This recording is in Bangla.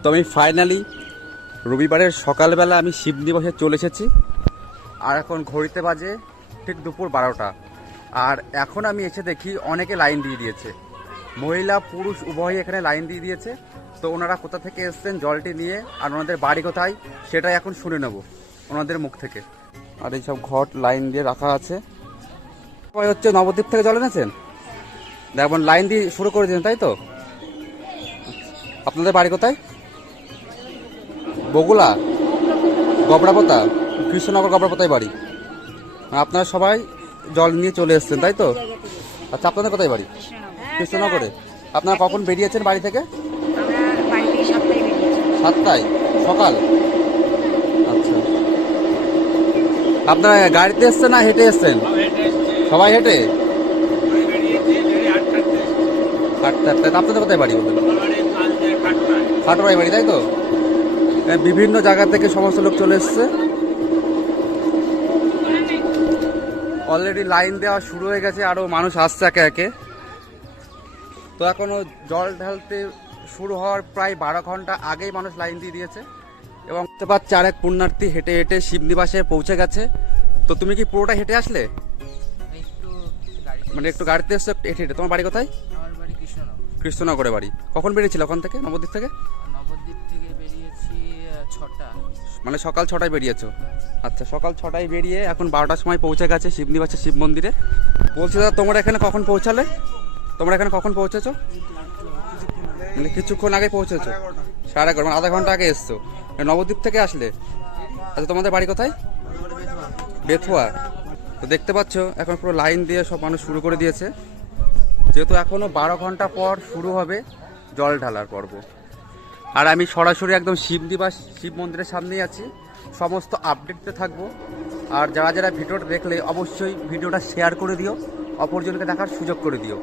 তো আমি ফাইনালি রবিবারের সকালবেলা আমি শিব দিবসে চলে এসেছি। আর এখন ঘড়িতে বাজে ঠিক দুপুর 12টা। আর এখন আমি এসে দেখি অনেকে লাইন দিয়ে দিয়েছে, মহিলা পুরুষ উভয়ই এখানে লাইন দিয়ে দিয়েছে। তো ওনারা কোথা থেকে এসছেন জলটি নিয়ে আর ওনাদের বাড়ি কোথায় সেটাই এখন শুনে নেব ওনাদের মুখ থেকে। আর এইসব ঘট লাইন দিয়ে রাখা আছে। সবাই হচ্ছে নবদ্বীপ থেকে জল এনেছেন, দেখবেন লাইন দিয়ে শুরু করে দিয়েছেন, তাই তো? আপনাদের বাড়ি কোথায়? বগুলা, গবড়াপোতা, কৃষ্ণনগর গবড়াপোতায় বাড়ি। আপনারা সবাই জল নিয়ে চলে এসছেন, তাই তো? আচ্ছা, আপনাদের কোথায় বাড়ি? কৃষ্ণনগরে। আপনারা কখন বেরিয়েছেন বাড়ি থেকে? 7টায় সকাল। আচ্ছা, আপনারা গাড়িতে এসছেন না হেঁটে এসছেন? সবাই হেঁটে। 8টায়। আপনাদের কোথায় বাড়ি? খাটোয়াই বাড়ি, তাই তো? বিভিন্ন জায়গা থেকে সমস্ত লোক চলে এসছে। অলরেডি লাইন দেওয়া শুরু হয়ে গেছে, আরও মানুষ আসছে একে একে। তো এখনও জল ঢালতে শুরু হওয়ার প্রায় 12 ঘন্টা আগেই মানুষ লাইন দিয়ে দিয়েছে। এবং দেখতে পাচ্ছি আরেক পুণ্যার্থী হেঁটে হেঁটে শিবনিবাসে পৌঁছে গেছে। তো তুমি কি পুরোটা হেঁটে আসলে? মানে একটু গাড়িতে এসছো, হেঁটে হেঁটে। তোমার বাড়ি কোথায়? আমার বাড়ি কৃষ্ণনগর। কৃষ্ণনগরে বাড়ি। কখন বেরিয়েছিল ওখান থেকে, নবদ্বীপ থেকে? নবদ্বীপ থেকে বেরিয়েছি 6টা। মানে সকাল 6টায় বেরিয়েছো? আচ্ছা, সকাল 6টায় বেরিয়ে এখন 12টার সময় পৌঁছে গেছে শিবনিবাসে শিব মন্দিরে। বলছি দাদা, তোমরা এখানে কখন পৌঁছালে? তোমরা এখানে কখন পৌঁছেছো? মানে কিছুক্ষণ আগে পৌঁছেছো? 11:30, মানে আধা ঘন্টা আগে এসছো। নবদ্বীপ থেকে আসলে? আচ্ছা, তোমাদের বাড়ি কোথায়? বেথুয়া। তো দেখতে পাচ্ছ এখন পুরো লাইন দিয়ে সব মানুষ শুরু করে দিয়েছে, যেহেতু এখনও 12 ঘন্টা পর শুরু হবে জল ঢালার পর্ব। আর আমি সরাসরি একদম শিবনিবাস শিব মন্দিরের সামনেই আছি, সমস্ত আপডেটতে থাকবো। আর যারা যারা ভিডিওটা দেখলে অবশ্যই ভিডিওটা শেয়ার করে দিও, অপরজনকে দেখার সুযোগ করে দিও।